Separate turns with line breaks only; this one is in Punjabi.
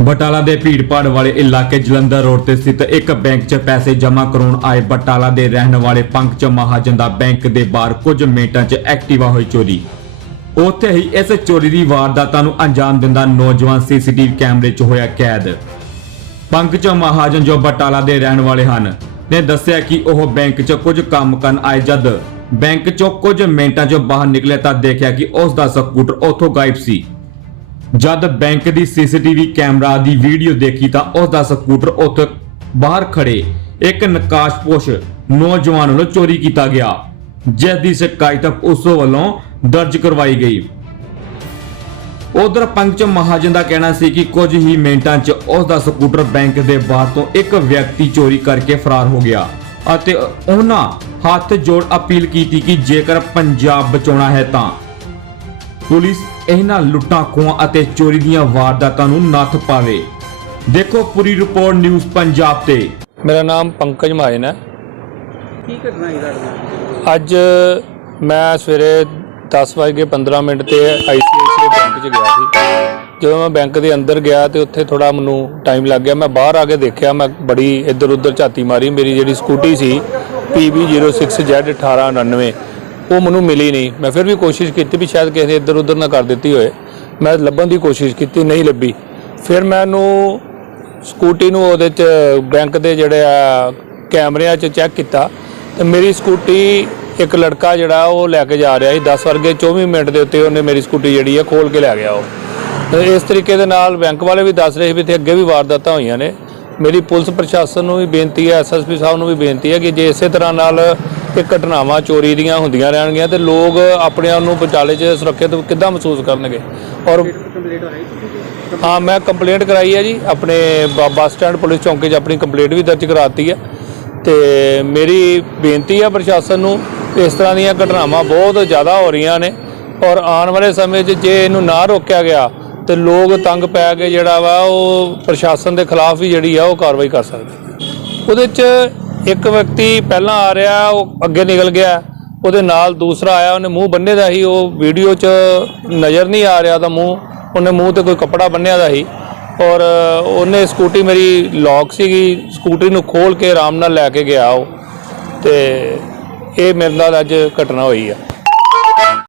ਬਟਾਲਾ ਦੇ ਭੀੜਪਾੜ ਵਾਲੇ ਇਲਾਕੇ ਜਲੰਧਰ ਰੋਡ ਤੇ ਸਥਿਤ ਇੱਕ ਬੈਂਕ 'ਚ ਪੈਸੇ ਜਮ੍ਹਾਂ ਕਰਾਉਣ ਆਏ ਬਟਾਲਾ ਦੇ ਰਹਿਣ ਵਾਲੇ ਪੰਕਜ ਮਹਾਜਨ ਦਾ ਬੈਂਕ ਦੇ ਬਾਹਰ ਕੁਝ ਮਿੰਟਾਂ 'ਚ ਐਕਟਿਵਾ ਹੋਈ ਚੋਰੀ। ਉੱਥੇ ਹੀ ਇਸ ਚੋਰੀ ਦੀ ਵਾਰਦਾਤਾਂ ਨੂੰ ਅੰਜਾਮ ਦਿੰਦਾ ਨੌਜਵਾਨ ਸੀਸੀਟੀਵੀ ਕੈਮਰੇ 'ਚ ਹੋਇਆ ਕੈਦ। ਪੰਕਜ ਮਹਾਜਨ ਜੋ ਬਟਾਲਾ ਦੇ ਰਹਿਣ ਵਾਲੇ ਹਨ, ਨੇ ਦੱਸਿਆ ਕਿ ਉਹ ਬੈਂਕ 'ਚ ਕੁਝ ਕੰਮ ਕਰਨ ਆਏ ਜਦ ਬੈਂਕ 'ਚੋਂ ਕੁਝ ਮਿੰਟਾਂ 'ਚ ਬਾਹਰ ਨਿਕਲੇ ਤਾਂ ਦੇਖਿਆ ਕਿ ਉਸ ਦਾ ਸਕੂਟਰ ਉੱਥੋਂ ਗਾਇਬ ਸੀ। ਜਦ ਬੈਂਕ ਦੀ ਸੀਸੀਟੀਵੀ ਕੈਮਰਾ ਦੀ ਵੀਡੀਓ ਦੇਖੀ ਤਾਂ ਉਸ ਦਾ ਸਕੂਟਰ ਉੱਥੇ ਬਾਹਰ ਖੜੇ। ਇੱਕ ਨਕਾਸ਼ਪੋਸ਼ ਨੌਜਵਾਨ ਵੱਲੋਂ ਚੋਰੀ ਕੀਤਾ ਗਿਆ ਜਿਸ ਦੀ ਸ਼ਿਕਾਇਤ ਉਸ ਵੱਲੋਂ ਦਰਜ ਕਰਵਾਈ ਗਈ। ਉਧਰ ਪੰਕਜ ਮਹਾਜਨ ਦਾ ਕਹਿਣਾ ਸੀ ਕਿ ਕੁਝ ਹੀ ਮਿੰਟਾਂ 'ਚ ਉਸ ਦਾ ਸਕੂਟਰ ਬੈਂਕ ਦੇ ਬਾਹਰ ਤੋਂ ਇੱਕ ਵਿਅਕਤੀ ਚੋਰੀ ਕਰਕੇ ਫਰਾਰ ਹੋ ਗਿਆ ਅਤੇ ਉਹਨਾਂ ਹੱਥ ਜੋੜ ਅਪੀਲ ਕੀਤੀ ਕਿ ਜੇਕਰ ਪੰਜਾਬ ਬਚਾਉਣਾ ਹੈ ਤਾਂ। ਪੁਲਿਸ ਇਹਨਾਂ ਲੁੱਟਾਂ ਖੋਹਾਂ ਅਤੇ ਚੋਰੀ ਦੀਆਂ ਵਾਰਦਾਤਾਂ ਨੂੰ ਨੱਥ ਪਾਵੇ। ਦੇਖੋ ਪੂਰੀ ਰਿਪੋਰਟ ਨਿਊਜ਼ ਪੰਜਾਬ ਤੇ।
ਮੇਰਾ ਨਾਮ ਪੰਕਜ ਮਹਾਜਨ ਹੈ।
ਕੀ ਘਟਨਾ ਹੈ ਤੁਹਾਡੇ
ਅੱਜ ਮੈਂ ਸਵੇਰੇ 10:15 ਮਿੰਟ ਤੇ ICICI ਬੈਂਕ 'ਚ ਗਿਆ ਸੀ। ਜਦੋਂ ਮੈਂ ਬੈਂਕ ਦੇ ਅੰਦਰ ਗਿਆ ਤੇ ਉੱਥੇ ਥੋੜਾ ਮੈਨੂੰ ਟਾਈਮ ਲੱਗ ਗਿਆ। ਮੈਂ ਬਾਹਰ ਆ ਕੇ ਦੇਖਿਆ ਮੈਂ ਬੜੀ ਇੱਧਰ ਉੱਧਰ ਝਾਤੀ ਮਾਰੀ। ਮੇਰੀ ਜਿਹੜੀ ਸਕੂਟੀ ਸੀ PB06Z1899 ਉਹ ਮੈਨੂੰ ਮਿਲੀ ਨਹੀਂ। ਮੈਂ ਫਿਰ ਵੀ ਕੋਸ਼ਿਸ਼ ਕੀਤੀ ਵੀ ਸ਼ਾਇਦ ਕਿਸੇ ਨੇ ਇੱਧਰ ਉੱਧਰ ਨਾ ਕਰ ਦਿੱਤੀ ਹੋਏ। ਮੈਂ ਲੱਭਣ ਦੀ ਕੋਸ਼ਿਸ਼ ਕੀਤੀ, ਨਹੀਂ ਲੱਭੀ। ਫਿਰ ਮੈਨੂੰ ਸਕੂਟੀ ਨੂੰ ਉਹਦੇ ਚ ਬੈਂਕ ਦੇ ਜਿਹੜੇ ਆ ਕੈਮਰਿਆਂ 'ਚ ਚੈੱਕ ਕੀਤਾ ਤੇ ਮੇਰੀ ਸਕੂਟੀ ਇੱਕ ਲੜਕਾ ਜਿਹੜਾ ਉਹ ਲੈ ਕੇ ਜਾ ਰਿਹਾ ਸੀ 10 ਵਰਗੇ 24 ਮਿੰਟ ਦੇ ਉੱਤੇ ਉਹਨੇ ਮੇਰੀ ਸਕੂਟੀ ਜਿਹੜੀ ਆ ਖੋਲ ਕੇ ਲੈ ਗਿਆ ਉਹ। ਤੇ ਇਸ ਤਰੀਕੇ ਦੇ ਨਾਲ ਬੈਂਕ ਵਾਲੇ ਵੀ ਦੱਸ ਰਹੇ ਸੀ ਵੀ ਇੱਥੇ ਅੱਗੇ ਵੀ ਵਾਰਦਾਤਾਂ ਹੋਈਆਂ ਨੇ। ਮੇਰੀ ਪੁਲਿਸ ਪ੍ਰਸ਼ਾਸਨ ਨੂੰ ਵੀ ਬੇਨਤੀ ਹੈ ਐਸਐਸਪੀ ਸਾਹਿਬ ਨੂੰ ਵੀ ਬੇਨਤੀ ਹੈ ਕਿ ਜੇ ਇਸੇ ਤਰ੍ਹਾਂ ਨਾਲ ਕਿ ਘਟਨਾਵਾਂ ਚੋਰੀ ਦੀਆਂ ਹੁੰਦੀਆਂ ਰਹਿਣਗੀਆਂ ਤੇ ਲੋਕ ਆਪਣੇ ਆਪ ਨੂੰ ਵਿਚਾਲੇ 'ਚ ਸੁਰੱਖਿਅਤ ਕਿੱਦਾਂ ਮਹਿਸੂਸ ਕਰਨਗੇ? ਔਰ ਹਾਂ, ਮੈਂ ਕੰਪਲੇਂਟ ਕਰਾਈ ਹੈ ਜੀ। ਆਪਣੇ ਬ- ਬੱਸ ਸਟੈਂਡ ਪੁਲਿਸ ਚੌਂਕੇ 'ਚ ਆਪਣੀ ਕੰਪਲੇਂਟ ਵੀ ਦਰਜ ਕਰਾਤੀ ਹੈ ਤੇ ਮੇਰੀ ਬੇਨਤੀ ਹੈ ਪ੍ਰਸ਼ਾਸਨ ਨੂੰ, ਇਸ ਤਰ੍ਹਾਂ ਦੀਆਂ ਘਟਨਾਵਾਂ ਬਹੁਤ ਜ਼ਿਆਦਾ ਹੋ ਰਹੀਆਂ ਨੇ। ਔਰ ਆਉਣ ਵਾਲੇ ਸਮੇਂ 'ਚ ਜੇ ਇਹਨੂੰ ਨਾ ਰੋਕਿਆ ਗਿਆ, ਤੇ ਲੋਕ ਤੰਗ ਪੈ ਕੇ ਜਿਹੜਾ ਵਾ, ਉਹ ਪ੍ਰਸ਼ਾਸਨ ਦੇ ਖਿਲਾਫ ਵੀ ਜਿਹੜੀ ਆ, ਉਹ ਕਾਰਵਾਈ ਕਰ ਸਕਦੇ ਉਹਦੇ 'ਚ ਇੱਕ ਵਿਅਕਤੀ ਪਹਿਲਾਂ ਆ ਰਿਹਾ, ਉਹ ਅੱਗੇ ਨਿਕਲ ਗਿਆ, ਉਹਦੇ ਨਾਲ ਦੂਸਰਾ ਆਇਆ, ਉਹਨੇ ਮੂੰਹ ਬੰਨੇ ਦਾ ਸੀ, ਉਹ ਵੀਡੀਓ 'ਚ ਨਜ਼ਰ ਨਹੀਂ ਆ ਰਿਹਾ ਦਾ ਮੂੰਹ, ਉਹਨੇ ਮੂੰਹ ਤੇ ਕੋਈ ਕੱਪੜਾ ਬੰਨਿਆ ਦਾ ਸੀ। ਔਰ ਉਹਨੇ ਸਕੂਟੀ ਮੇਰੀ ਲੌਕ ਸੀਗੀ, ਸਕੂਟਰੀ ਨੂੰ ਖੋਲ ਕੇ ਆਰਾਮ ਨਾਲ ਲੈ ਕੇ ਗਿਆ ਉਹ। ਤੇ ਇਹ ਮੇਰੇ ਨਾਲ ਅੱਜ ਘਟਨਾ ਹੋਈ ਆ।